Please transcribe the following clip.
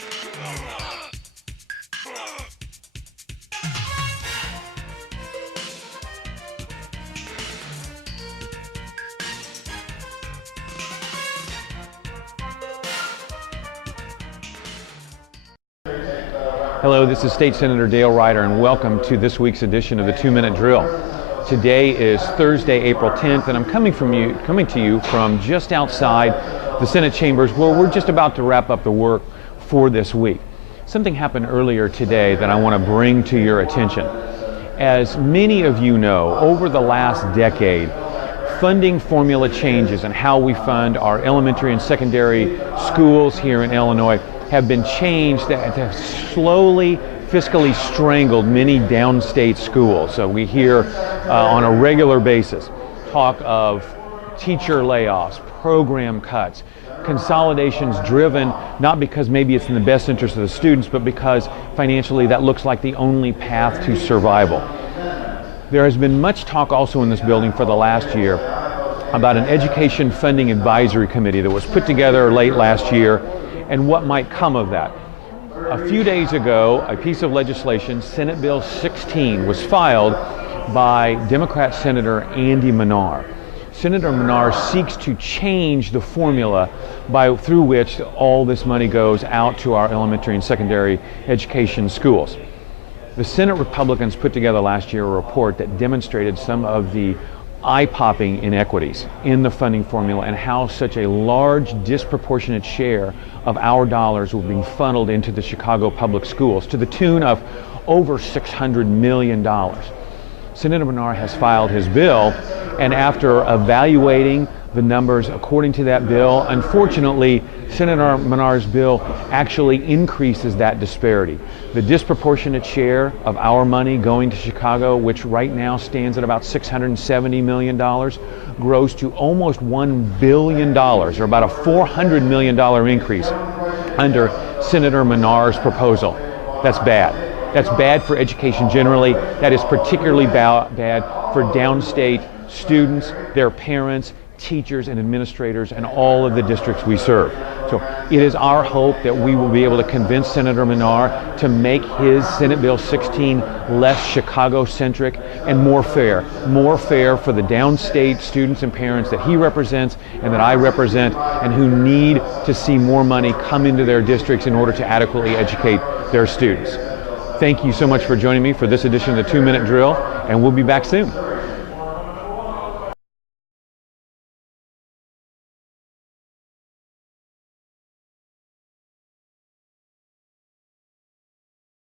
Hello, this is State Senator Dale Ryder, and welcome to this week's edition of the 2-Minute Drill. Today is Thursday, April 10th, and I'm coming to you from just outside the Senate chambers, where we're just about to wrap up the work for this week. Something happened earlier today that I want to bring to your attention. As many of you know, over the last decade, funding formula changes and how we fund our elementary and secondary schools here in Illinois have been changed that have slowly fiscally strangled many downstate schools. So we hear on a regular basis talk of teacher layoffs, program cuts, consolidations driven not because maybe it's in the best interest of the students, but because financially that looks like the only path to survival. There has been much talk also in this building for the last year about an education funding advisory committee that was put together late last year and what might come of that. A few days ago, a piece of legislation, Senate Bill 16, was filed by Democrat Senator Andy Manar. Senator Manar seeks to change the formula through which all this money goes out to our elementary and secondary education schools. The Senate Republicans put together last year a report that demonstrated some of the eye-popping inequities in the funding formula and how such a large disproportionate share of our dollars were being funneled into the Chicago public schools to the tune of over $600 million. Senator Manar has filed his bill, and after evaluating the numbers according to that bill, unfortunately, Senator Manar's bill actually increases that disparity. The disproportionate share of our money going to Chicago, which right now stands at about $670 million, grows to almost $1 billion, or about a $400 million increase under Senator Manar's proposal. That's bad. That's bad for education generally. That is particularly bad for downstate students, their parents, teachers and administrators, and all of the districts we serve. So it is our hope that we will be able to convince Senator Manar to make his Senate Bill 16 less Chicago-centric and more fair for the downstate students and parents that he represents and that I represent, and who need to see more money come into their districts in order to adequately educate their students. Thank you so much for joining me for this edition of the 2-Minute Drill, and we'll be back soon.